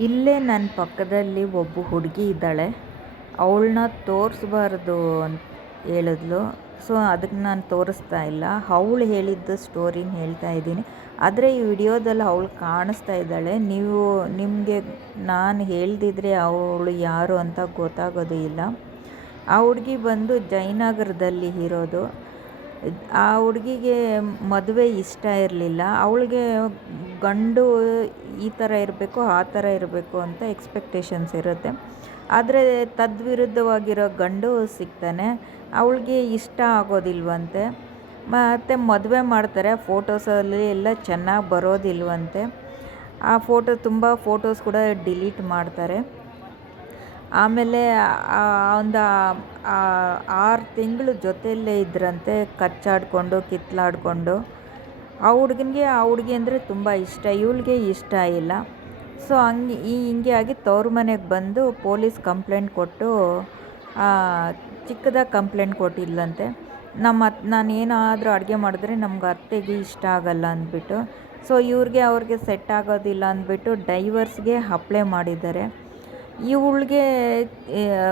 ಇಲ್ಲೇ ನನ್ನ ಪಕ್ಕದಲ್ಲಿ ಒಬ್ಬ ಹುಡುಗಿ ಇದ್ದಾಳೆ. ಅವಳನ್ನ ತೋರಿಸ್ಬಾರ್ದು ಅಂತ ಹೇಳಿದ್ಲು. ಸೊ ಅದಕ್ಕೆ ನಾನು ತೋರಿಸ್ತಾ ಇಲ್ಲ. ಅವಳು ಹೇಳಿದ್ದ ಸ್ಟೋರಿನ ಹೇಳ್ತಾ ಇದ್ದೀನಿ. ಆದರೆ ಈ ವಿಡಿಯೋದಲ್ಲಿ ಅವಳು ಕಾಣಿಸ್ತಾ ಇದ್ದಾಳೆ. ನೀವು, ನಿಮಗೆ ನಾನು ಹೇಳ್ದಿದ್ರೆ ಅವಳು ಯಾರು ಅಂತ ಗೊತ್ತಾಗೋದು ಇಲ್ಲ. ಆ ಹುಡುಗಿ ಬಂದು ಜಯನಗರದಲ್ಲಿ ಇರೋದು. ಆ ಹುಡುಗಿಗೆ ಮದುವೆ ಇಷ್ಟ ಇರಲಿಲ್ಲ. ಅವಳಿಗೆ ಗಂಡು ಈ ಥರ ಇರಬೇಕು, ಆ ಥರ ಇರಬೇಕು ಅಂತ ಎಕ್ಸ್ಪೆಕ್ಟೇಷನ್ಸ್ ಇರುತ್ತೆ. ಆದರೆ ತದ್ವಿರುದ್ಧವಾಗಿರೋ ಗಂಡು ಸಿಗ್ತಾನೆ. ಅವಳಿಗೆ ಇಷ್ಟ ಆಗೋದಿಲ್ವಂತೆ. ಮತ್ತು ಮದುವೆ ಮಾಡ್ತಾರೆ ಫೋಟೋಸಲ್ಲಿ ಎಲ್ಲ ಚೆನ್ನಾಗಿ ಬರೋದಿಲ್ವಂತೆ. ಆ ಫೋಟೋ ತುಂಬ ಫೋಟೋಸ್ ಕೂಡ ಡಿಲೀಟ್ ಮಾಡ್ತಾರೆ. ಆಮೇಲೆ ಒಂದು ಆರು ತಿಂಗಳು ಜೊತೆಯಲ್ಲೇ ಇದ್ರಂತೆ ಕಚ್ಚಾಡಿಕೊಂಡು, ಕಿತ್ಲಾಡಿಕೊಂಡು. ಆ ಹುಡ್ಗನಿಗೆ, ಆ ಹುಡುಗಿ ಅಂದರೆ ತುಂಬ ಇಷ್ಟ, ಇವಳಿಗೆ ಇಷ್ಟ ಇಲ್ಲ. ಸೊ ಹಂಗೆ, ಈ ಹಿಂಗೆ ಆಗಿ ತವ್ರ ಮನೆಗೆ ಬಂದು ಪೊಲೀಸ್ ಕಂಪ್ಲೇಂಟ್ ಕೊಟ್ಟು ಚಿಕ್ಕದಾಗಿ ಕಂಪ್ಲೇಂಟ್ ಕೊಟ್ಟಿದ್ಲಂತೆ. ನಮ್ಮ ಅತ್, ನಾನು ಏನಾದರೂ ಅಡುಗೆ ಮಾಡಿದ್ರೆ ನಮ್ಗೆ ಅತ್ತೆಗೆ ಇಷ್ಟ ಆಗಲ್ಲ ಅಂದ್ಬಿಟ್ಟು. ಸೊ ಇವ್ರಿಗೆ ಅವ್ರಿಗೆ ಸೆಟ್ ಆಗೋದಿಲ್ಲ ಅಂದ್ಬಿಟ್ಟು ಡೈವರ್ಸ್ಗೆ ಅಪ್ಲೈ ಮಾಡಿದ್ದಾರೆ. ಇವಳಿಗೆ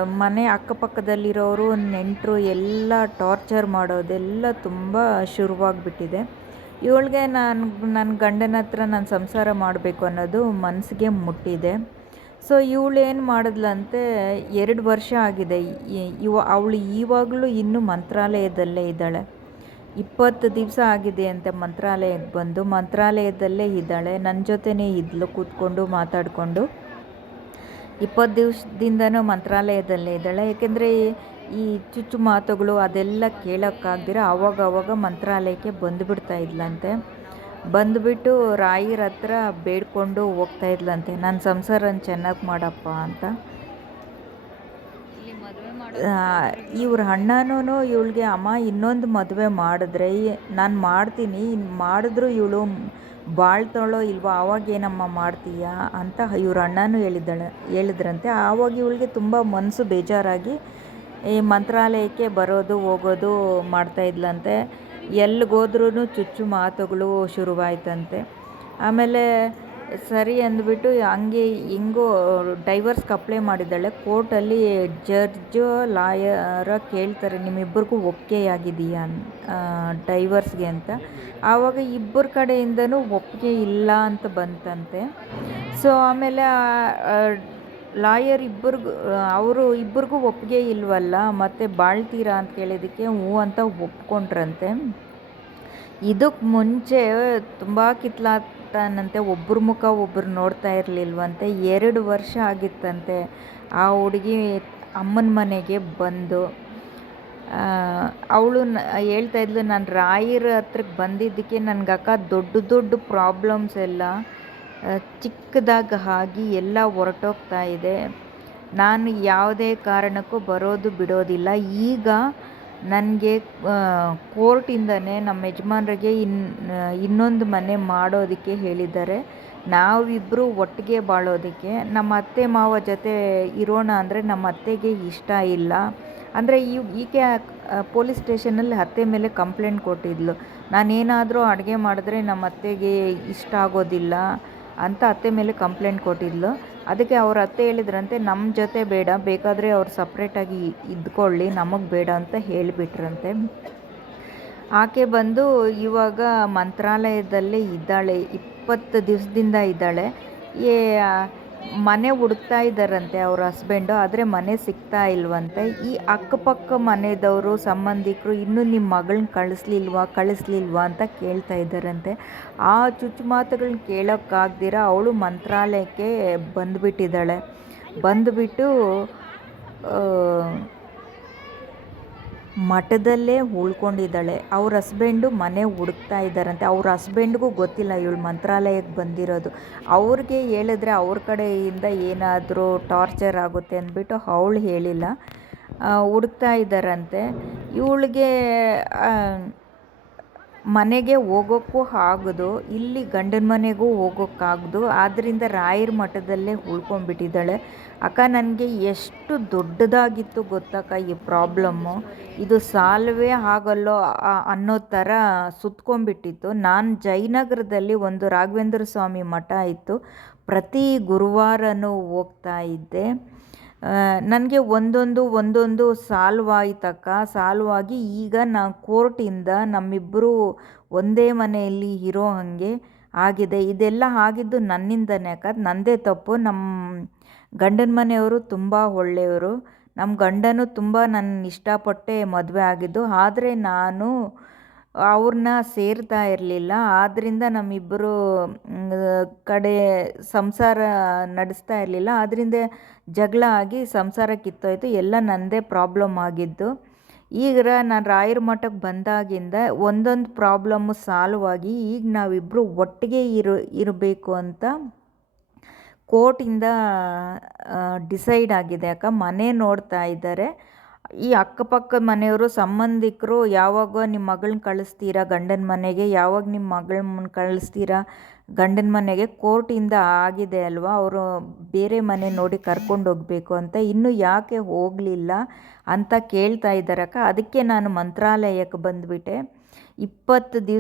ಮನೆ ಅಕ್ಕಪಕ್ಕದಲ್ಲಿರೋರು, ನೆಂಟರು ಎಲ್ಲ ಟಾರ್ಚರ್ ಮಾಡೋದೆಲ್ಲ ತುಂಬ ಶುರುವಾಗ್ಬಿಟ್ಟಿದೆ. ಇವಳಿಗೆ ನಾನು ನನ್ನ ಗಂಡನ ಹತ್ರ ನಾನು ಸಂಸಾರ ಮಾಡಬೇಕು ಅನ್ನೋದು ಮನಸ್ಸಿಗೆ ಮುಟ್ಟಿದೆ. ಸೊ ಇವಳೇನು ಮಾಡಿದ್ಲಂತೆ, ಎರಡು ವರ್ಷ ಆಗಿದೆ. ಇವ, ಅವಳು ಈವಾಗಲೂ ಇನ್ನೂ ಮಂತ್ರಾಲಯದಲ್ಲೇ ಇದ್ದಾಳೆ. ಇಪ್ಪತ್ತು ದಿವಸ ಆಗಿದೆ ಅಂತೆ ಮಂತ್ರಾಲಯಕ್ಕೆ ಬಂದು, ಮಂತ್ರಾಲಯದಲ್ಲೇ ಇದ್ದಾಳೆ. ನನ್ನ ಜೊತೆನೇ ಇದ್ಲು, ಕೂತ್ಕೊಂಡು ಮಾತಾಡಿಕೊಂಡು. ಇಪ್ಪತ್ತು ದಿವಸದಿಂದನೂ ಮಂತ್ರಾಲಯದಲ್ಲೇ ಇದ್ದಾಳೆ. ಏಕೆಂದರೆ ಈ ಚುಚ್ಚು ಮಾತುಗಳು ಅದೆಲ್ಲ ಕೇಳೋಕ್ಕಾಗ್ದಿರ ಆವಾಗ ಆವಾಗ ಮಂತ್ರಾಲಯಕ್ಕೆ ಬಂದುಬಿಡ್ತಾ ಇದ್ಲಂತೆ. ಬಂದುಬಿಟ್ಟು ರಾಯರ ಹತ್ರ ಬೇಡ್ಕೊಂಡು ಹೋಗ್ತಾ ಇದ್ಲಂತೆ. ನನ್ನ ಸಂಸಾರನ ಚೆನ್ನಾಗಿ ಮಾಡಪ್ಪ ಅಂತ. ಇವ್ರ ಅಣ್ಣನೂ ಇವಳಿಗೆ ಅಮ್ಮ ಇನ್ನೊಂದು ಮದುವೆ ಮಾಡಿದ್ರೆ ನಾನು ಮಾಡ್ತೀನಿ. ಮಾಡಿದ್ರು ಇವಳು ಬಾಳ್ತಾಳೋ ಇಲ್ವೋ ಆವಾಗ ಏನಮ್ಮ ಮಾಡ್ತೀಯಾ ಅಂತ ಇವ್ರ ಅಣ್ಣನೂ ಹೇಳಿದ್ದಾಳೆ, ಹೇಳಿದ್ರಂತೆ. ಆವಾಗ ಇವಳಿಗೆ ತುಂಬ ಮನಸ್ಸು ಬೇಜಾರಾಗಿ ಈ ಮಂತ್ರಾಲಯಕ್ಕೆ ಬರೋದು, ಹೋಗೋದು ಮಾಡ್ತಾಯಿದ್ಲಂತೆ ಎಲ್ಲಿಗೋದ್ರೂ ಚುಚ್ಚು ಮಾತುಗಳು ಶುರುವಾಯ್ತಂತೆ. ಆಮೇಲೆ ಸರಿ ಅಂದ್ಬಿಟ್ಟು ಹಂಗೆ ಹೆಂಗೋ ಡೈವರ್ಸ್ಗೆ ಅಪ್ಲೈ ಮಾಡಿದ್ದಾಳೆ. ಕೋರ್ಟಲ್ಲಿ ಜಡ್ಜು, ಲಾಯರ ಕೇಳ್ತಾರೆ, ನಿಮ್ಮಿಬ್ಬರಿಗೂ ಒಪ್ಪಿಗೆಯಾಗಿದೆಯಾ ಡೈವರ್ಸ್ಗೆ ಅಂತ. ಆವಾಗ ಇಬ್ಬರ ಕಡೆಯಿಂದನೂ ಒಪ್ಪಿಗೆ ಇಲ್ಲ ಅಂತ ಬಂತಂತೆ. ಸೊ ಆಮೇಲೆ ಲಾಯರ್ ಇಬ್ಬರಿಗೂ, ಅವರು ಇಬ್ಬರಿಗೂ ಒಪ್ಪಿಗೆ ಇಲ್ವಲ್ಲ, ಮತ್ತು ಬಾಳ್ತೀರಾ ಅಂತ ಕೇಳಿದ್ದಕ್ಕೆ ಹ್ಞೂ ಅಂತ ಒಪ್ಕೊಂಡ್ರಂತೆ. ಇದಕ್ಕೆ ಮುಂಚೆ ತುಂಬ ಕಿತ್ಲಾಟನಂತೆ ಒಬ್ಬರ ಮುಖ ಒಬ್ಬರು ನೋಡ್ತಾ ಇರಲಿಲ್ವಂತೆ. ಎರಡು ವರ್ಷ ಆಗಿತ್ತಂತೆ. ಆ ಹುಡುಗಿ ಅಮ್ಮನ ಮನೆಗೆ ಬಂದು ಅವಳು ಹೇಳ್ತಾ ಇದ್ಲು, ನಾನು ರಾಯರ ಹತ್ರಕ್ಕೆ ಬಂದಿದ್ದಕ್ಕೆ ನನಗೆ ಅಕ್ಕ ದೊಡ್ಡ ದೊಡ್ಡ ಪ್ರಾಬ್ಲಮ್ಸ್ ಎಲ್ಲ ಚಿಕ್ಕದಾಗಿ ಆಗಿ ಎಲ್ಲ ಹೊರಟೋಗ್ತಾ ಇದೆ. ನಾನು ಯಾವುದೇ ಕಾರಣಕ್ಕೂ ಬರೋದು ಬಿಡೋದಿಲ್ಲ. ಈಗ ನನಗೆ ಕೋರ್ಟಿಂದನೇ ನಮ್ಮ ಯಜಮಾನ್ರಿಗೆ ಇನ್ನು ಇನ್ನೊಂದು ಮನೆ ಮಾಡೋದಕ್ಕೆ ಹೇಳಿದ್ದಾರೆ. ನಾವಿಬ್ಬರು ಒಟ್ಟಿಗೆ ಬಾಳೋದಕ್ಕೆ. ನಮ್ಮ ಅತ್ತೆ ಮಾವ ಜೊತೆ ಇರೋಣ ಅಂದರೆ ನಮ್ಮ ಅತ್ತೆಗೆ ಇಷ್ಟ ಇಲ್ಲ. ಅಂದರೆ ಈ, ಈಕೆ ಪೊಲೀಸ್ ಸ್ಟೇಷನಲ್ಲಿ ಅತ್ತೆ ಮೇಲೆ ಕಂಪ್ಲೇಂಟ್ ಕೊಟ್ಟಿದ್ಲು. ನಾನೇನಾದರೂ ಅಡುಗೆ ಮಾಡಿದ್ರೆ ನಮ್ಮ ಅತ್ತೆಗೆ ಇಷ್ಟ ಆಗೋದಿಲ್ಲ. ಅಂತ ಅತ್ತೆ ಮೇಲೆ ಕಂಪ್ಲೇಂಟ್ ಕೊಟ್ಟಿದ್ಲು. ಅದಕ್ಕೆ ಅವ್ರ ಅತ್ತೆ ಹೇಳಿದ್ರಂತೆ ನಮ್ಮ ಜೊತೆ ಬೇಡ, ಬೇಕಾದರೆ ಅವ್ರು ಸಪ್ರೇಟಾಗಿ ಇದ್ಕೊಳ್ಳಿ, ನಮಗೆ ಬೇಡ ಅಂತ ಹೇಳಿಬಿಟ್ರಂತೆ. ಆಕೆ ಬಂದು ಇವಾಗ ಮಂತ್ರಾಲಯದಲ್ಲೇ ಇದ್ದಾಳೆ, ಇಪ್ಪತ್ತು ದಿವಸದಿಂದ ಇದ್ದಾಳೆ. ಏ ಮನೆ ಹುಡುಕ್ತಾ ಇದ್ದಾರಂತೆ ಅವ್ರ ಹಸ್ಬೆಂಡು ಆದರೆ ಮನೆ ಸಿಗ್ತಾ ಇಲ್ವಂತೆ. ಈ ಅಕ್ಕಪಕ್ಕ ಮನೆಯವರು ಸಂಬಂಧಿಕರು ಇನ್ನೂ ನಿಮ್ಮ ಮಗಳನ್ನ ಕಳಿಸ್ಲಿಲ್ವಾ ಕಳಿಸ್ಲಿಲ್ವಾ ಅಂತ ಕೇಳ್ತಾ ಇದ್ದಾರಂತೆ. ಆ ಚುಚ್ಚು ಮಾತುಗಳನ್ನ ಕೇಳೋಕ್ಕಾಗ್ದಿರ ಅವಳು ಮಂತ್ರಾಲಯಕ್ಕೆ ಬಂದುಬಿಟ್ಟಿದ್ದಾಳೆ. ಬಂದುಬಿಟ್ಟು ಮಠದಲ್ಲೇ ಉಳ್ಕೊಂಡಿದ್ದಾಳೆ. ಅವ್ರ ಹಸ್ಬೆಂಡು ಮನೆ ಹುಡುಕ್ತಾ ಇದ್ದಾರಂತೆ. ಅವ್ರ ಹಸ್ಬೆಂಡ್ಗೂ ಗೊತ್ತಿಲ್ಲ ಇವಳು ಮಂತ್ರಾಲಯಕ್ಕೆ ಬಂದಿರೋದು. ಅವ್ರಿಗೆ ಹೇಳಿದ್ರೆ ಅವ್ರ ಕಡೆಯಿಂದ ಏನಾದರೂ ಟಾರ್ಚರ್ ಆಗುತ್ತೆ ಅಂದ್ಬಿಟ್ಟು ಅವಳು ಹೇಳಿಲ್ಲ. ಹುಡುಕ್ತಾ ಇದ್ದಾರಂತೆ. ಇವಳಿಗೆ ಮನೆಗೆ ಹೋಗೋಕ್ಕೂ ಆಗದು, ಇಲ್ಲಿ ಗಂಡನ ಮನೆಗೂ ಹೋಗೋಕ್ಕಾಗ್ದು. ಆದ್ದರಿಂದ ರಾಯರ ಮಠದಲ್ಲೇ ಉಳ್ಕೊಂಡ್ಬಿಟ್ಟಿದ್ದಾಳೆ. ಅಕ್ಕ, ನನಗೆ ಎಷ್ಟು ದೊಡ್ಡದಾಗಿತ್ತು ಗೊತ್ತಕ್ಕ ಈ ಪ್ರಾಬ್ಲಮ್ಮು ಇದು ಸಾಲ್ವೇ ಆಗಲ್ಲೋ ಅನ್ನೋ ಥರ ಸುತ್ಕೊಂಡ್ಬಿಟ್ಟಿತ್ತು. ನಾನು ಜಯನಗರದಲ್ಲಿ ಒಂದು ರಾಘವೇಂದ್ರ ಸ್ವಾಮಿ ಮಠ ಇತ್ತು. ಪ್ರತಿ ಗುರುವಾರನೂ ಹೋಗ್ತಾ ಇದ್ದೆ. ನನಗೆ ಒಂದೊಂದು ಒಂದೊಂದು ಸಾಲ್ವ್ ಆಯ್ತಕ್ಕ ಸಾಲ್ವ್ ಆಗಿ ಈಗ ನಾ ಕೋರ್ಟಿಂದ ನಮ್ಮಿಬ್ಬರು ಒಂದೇ ಮನೆಯಲ್ಲಿ ಇರೋ ಹಾಗೆ ಆಗಿದೆ. ಇದೆಲ್ಲ ಆಗಿದ್ದು ನನ್ನಿಂದನೇ ಅಕ್ಕ. ನನ್ನದೇ ತಪ್ಪು. ನಮ್ಮ ಗಂಡನ ಮನೆಯವರು ತುಂಬ ಒಳ್ಳೆಯವರು. ನಮ್ಮ ಗಂಡನು ತುಂಬ ನನ್ನ ಇಷ್ಟಪಟ್ಟೆ ಮದುವೆ ಆಗಿದ್ದು. ಆದರೆ ನಾನು ಅವ್ರನ್ನ ಸೇರ್ತಾ ಇರಲಿಲ್ಲ. ಆದ್ದರಿಂದ ನಮ್ಮಿಬ್ಬರು ಕಡೆ ಸಂಸಾರ ನಡೆಸ್ತಾ ಇರಲಿಲ್ಲ. ಆದ್ದರಿಂದ ಜಗಳ ಆಗಿ ಸಂಸಾರ ಕಿತ್ತೋಯ್ತು. ಎಲ್ಲ ನನ್ನದೇ ಪ್ರಾಬ್ಲಮ್ ಆಗಿದ್ದು. ಈಗ ನಾನು ರಾಯರ ಮಠಕ್ಕೆ ಬಂದಾಗಿಂದ ಒಂದೊಂದು ಪ್ರಾಬ್ಲಮ್ಮು ಸಾಲ್ವ್ ಆಗಿ ಈಗ ನಾವಿಬ್ಬರು ಒಟ್ಟಿಗೆ ಇರು, ಇರಬೇಕು ಅಂತ ಕೋರ್ಟಿಂದ ಡಿಸೈಡ್ ಆಗಿದೆ. ಅಕ್ಕ ಮನೆ ನೋಡ್ತಾ ಇದ್ದಾರೆ. ಈ ಅಕ್ಕಪಕ್ಕದ ಮನೆಯವರು ಸಂಬಂಧಿಕರು, ಯಾವಾಗ ನಿಮ್ಮ ಮಗಳನ್ನ ಕಳಿಸ್ತೀರಾ ಗಂಡನ ಮನೆಗೆ, ಯಾವಾಗ ನಿಮ್ಮ ಮಗಳನ್ನ ಕಳಿಸ್ತೀರಾ ಗಂಡನ ಮನೆಗೆ, ಕೋರ್ಟಿಂದ ಆಗಿದೆ ಅಲ್ವಾ, ಅವರು ಬೇರೆ ಮನೆ ನೋಡಿ ಕರ್ಕೊಂಡು ಹೋಗಬೇಕು ಅಂತ, ಇನ್ನೂ ಯಾಕೆ ಹೋಗಲಿಲ್ಲ ಅಂತ ಕೇಳ್ತಾ ಇದ್ದಾರಕ್ಕ. ಅದಕ್ಕೆ ನಾನು ಮಂತ್ರಾಲಯಕ್ಕೆ ಬಂದುಬಿಟ್ಟೆ. ಇಪ್ಪತ್ತು ದಿವಸ